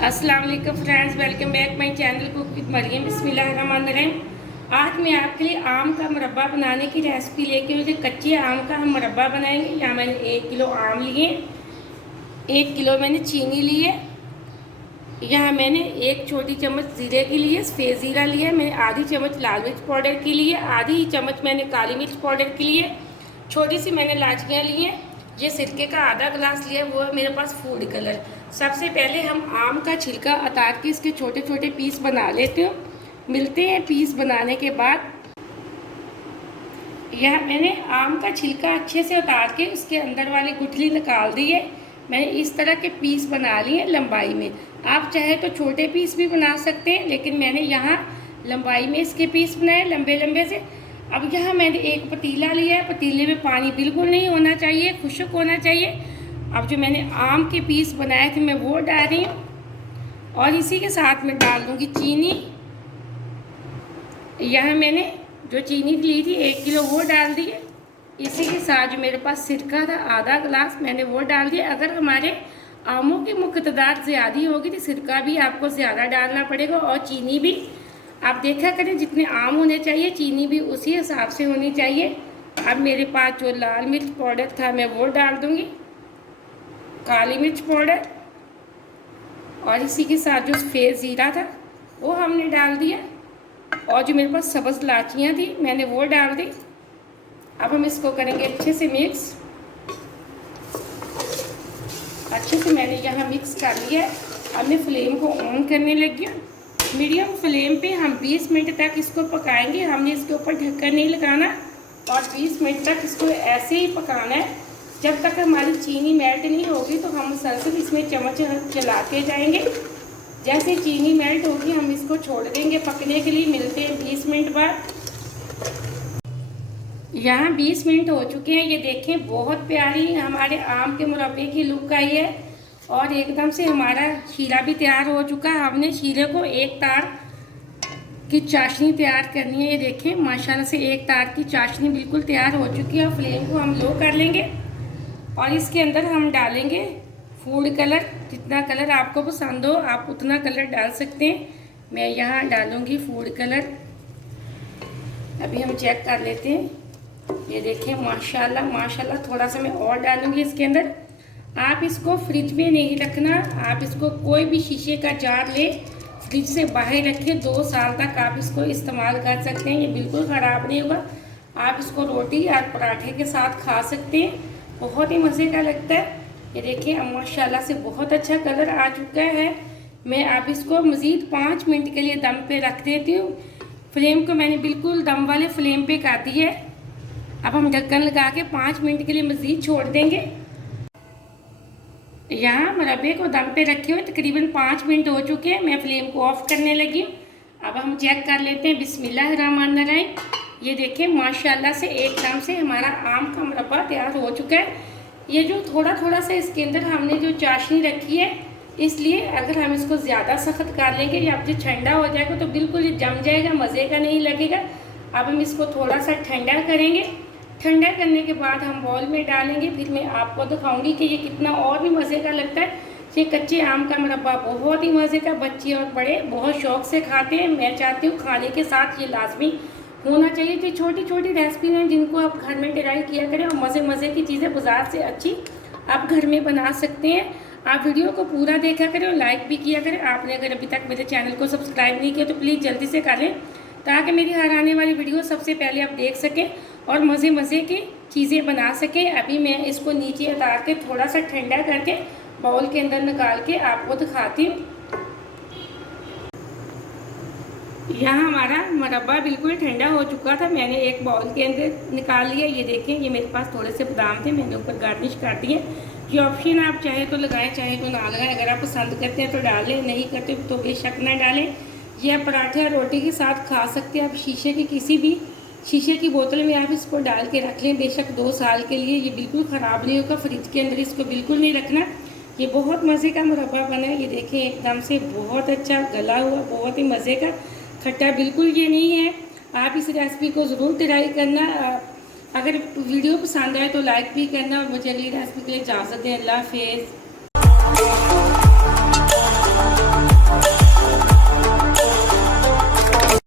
अस्सलाम वालेकुम friends, welcome back my channel cook with Mariyam. बिस्मिल्लाहिर्रहमानिर्रहीम। आज मैं आपके लिए आम का मुरब्बा बनाने की रेसिपी लेके मुझे कच्चे आम का हम मुरब्बा बनाएंगे। यहाँ मैंने 1 किलो आम लिए, 1 किलो मैंने चीनी ली है, यहाँ मैंने 1 छोटी चम्मच ज़ीरे की लिए सफ़ेद ज़ीरा लिया, मैंने आधी चम्मच लाल मिर्च पाउडर की लिए, आधी चम्मच मैंने काली मिर्च पाउडर की लिए, छोटी सी मैंने इलायचियाँ ली हैं, ये सिरके का आधा गिलास लिया, वो है मेरे पास फूड कलर। सबसे पहले हम आम का छिलका उतार के इसके छोटे छोटे पीस बना लेते हो। मिलते हैं पीस बनाने के बाद। यह मैंने आम का छिलका अच्छे से उतार के उसके अंदर वाली गुठली निकाल दी है। मैंने इस तरह के पीस बना लिए लंबाई में। आप चाहे तो छोटे पीस भी बना सकते हैं, लेकिन मैंने यहाँ लंबाई में इसके पीस बनाए लंबे लंबे से। अब यहाँ मैंने एक पतीला लिया है, पतीले में पानी बिल्कुल नहीं होना चाहिए, खुश्क होना चाहिए। अब जो मैंने आम के पीस बनाए थे मैं वो डाल रही हूँ और इसी के साथ में डाल दूँगी चीनी। यहाँ मैंने जो चीनी ली थी 1 किलो वो डाल दी है। इसी के साथ जो मेरे पास सिरका था आधा गिलास मैंने वो डाल दिया। अगर हमारे आमों की मकदार ज़्यादा होगी तो सिरका भी आपको ज़्यादा डालना पड़ेगा और चीनी भी आप देखा करें, जितने आम होने चाहिए चीनी भी उसी हिसाब से होनी चाहिए। अब मेरे पास जो लाल मिर्च पाउडर था मैं वो डाल दूँगी, काली मिर्च पाउडर, और इसी के साथ जो सफ़ेद ज़ीरा था वो हमने डाल दिया, और जो मेरे पास सब्ज़ इलायचियाँ थी मैंने वो डाल दी। अब हम इसको करेंगे अच्छे से मिक्स। अच्छे से मैंने यहाँ मिक्स कर लिया। अब मैं फ्लेम को ऑन करने लगी हूँ। मीडियम फ्लेम पे हम 20 मिनट तक इसको पकाएंगे। हमने इसके ऊपर ढक्कन नहीं लगाना और 20 मिनट तक इसको ऐसे ही पकाना है जब तक हमारी चीनी मेल्ट नहीं होगी। तो हम मुसलसल इसमें चम्मच चलाते जाएंगे। जैसे चीनी मेल्ट होगी हम इसको छोड़ देंगे पकने के लिए। मिलते हैं 20 मिनट बाद। यहाँ 20 मिनट हो चुके हैं। ये देखें बहुत प्यारी हमारे आम के मुरब्बे की लुक आई है और एकदम से हमारा शीरा भी तैयार हो चुका है। हमने शीरे को 1 तार की चाशनी तैयार करनी है। ये देखें माशाल्लाह से 1 तार की चाशनी बिल्कुल तैयार हो चुकी है। फ्लेम को हम लो कर लेंगे और इसके अंदर हम डालेंगे फूड कलर। जितना कलर आपको पसंद हो आप उतना कलर डाल सकते हैं। मैं यहाँ डालूँगी फूड कलर। अभी हम चेक कर लेते हैं। ये देखें माशाल्लाह माशाल्लाह। थोड़ा सा मैं और डालूँगी इसके अंदर। आप इसको फ्रिज में नहीं रखना, आप इसको कोई भी शीशे का जार ले फ्रिज से बाहर रखें। 2 साल तक आप इसको इस्तेमाल कर सकते हैं, ये बिल्कुल ख़राब नहीं होगा। आप इसको रोटी या पराठे के साथ खा सकते हैं, बहुत ही मज़े का लगता है। ये देखिए माशाल्लाह से बहुत अच्छा कलर आ चुका है। मैं अब इसको मज़ीद 5 मिनट के लिए दम पे रख देती हूँ। फ्लेम को मैंने बिल्कुल दम वाले फ्लेम पे कर दी है। अब हम ढक्कन लगा के 5 मिनट के लिए मज़ीद छोड़ देंगे। यहाँ मुरब्बे को दम पे रखे हुए तकरीबन 5 मिनट हो चुके हैं। मैं फ्लेम को ऑफ करने लगी हूँ। अब हम चेक कर लेते हैं। बिस्मिल्लाहिर्रहमानिर्रहीम। ये देखें माशाल्लाह से एकदम से हमारा आम का मुरब्बा तैयार हो चुका है। ये जो थोड़ा थोड़ा सा इसके अंदर हमने जो चाशनी रखी है, इसलिए अगर हम इसको ज़्यादा सख्त कर लेंगे या फिर ठंडा हो जाएगा तो बिल्कुल ये जम जाएगा, मज़े का नहीं लगेगा। अब हम इसको थोड़ा सा ठंडा करेंगे। ठंडा करने के बाद हम बॉल में डालेंगे। फिर मैं आपको दिखाऊंगी कि ये कितना और भी मज़े का लगता है। ये कच्चे आम का मुरब्बा बहुत ही मज़े का, बच्चे और बड़े बहुत शौक़ से खाते हैं। मैं चाहती हूँ खाने के साथ ये लाजमी होना चाहिए। तो छोटी छोटी रेसिपी हैं जिनको आप घर में ट्राई किया करें और मज़े मज़े की चीज़ें बाज़ार से अच्छी आप घर में बना सकते हैं। आप वीडियो को पूरा देखा करें और लाइक भी किया करें। आपने अगर अभी तक मेरे चैनल को सब्सक्राइब नहीं किया तो प्लीज़ जल्दी से कर लें, ताकि मेरी हर आने वाली वीडियो सबसे पहले आप देख सकें और मज़े मज़े की चीज़ें बना सकें। अभी मैं इसको नीचे उतार के थोड़ा सा ठंडा करके बाउल के अंदर निकाल के आपको दिखाती हूँ। यहाँ हमारा मुरब्बा बिल्कुल ठंडा हो चुका था। मैंने एक बाउल के अंदर निकाल लिया। ये देखें, ये मेरे पास थोड़े से बादाम थे, मैंने ऊपर गार्निश कर दिए। ये ऑप्शन आप चाहे तो लगाएं चाहे तो ना लगाएं। अगर आप पसंद करते हैं तो डालें, नहीं करते तो बेशक ना डालें। ये आप पराठे या रोटी के साथ खा सकते हैं। आप शीशे की किसी भी शीशे की बोतल में आप इसको डाल के रख लें, बेशक 2 साल के लिए। ये बिल्कुल ख़राब नहीं होगा। फ्रिज के अंदर इसको बिल्कुल नहीं रखना। ये बहुत मज़े का मुरब्बा बना है। ये देखें एकदम से बहुत अच्छा गला हुआ, बहुत ही मज़े का। खट्टा बिल्कुल ये नहीं है। आप इस रेसिपी को ज़रूर ट्राई करना। अगर वीडियो पसंद आए तो लाइक भी करना और मुझे अगली रेसिपी के लिए इजाज़त दें। अल्लाह हाफ़िज़।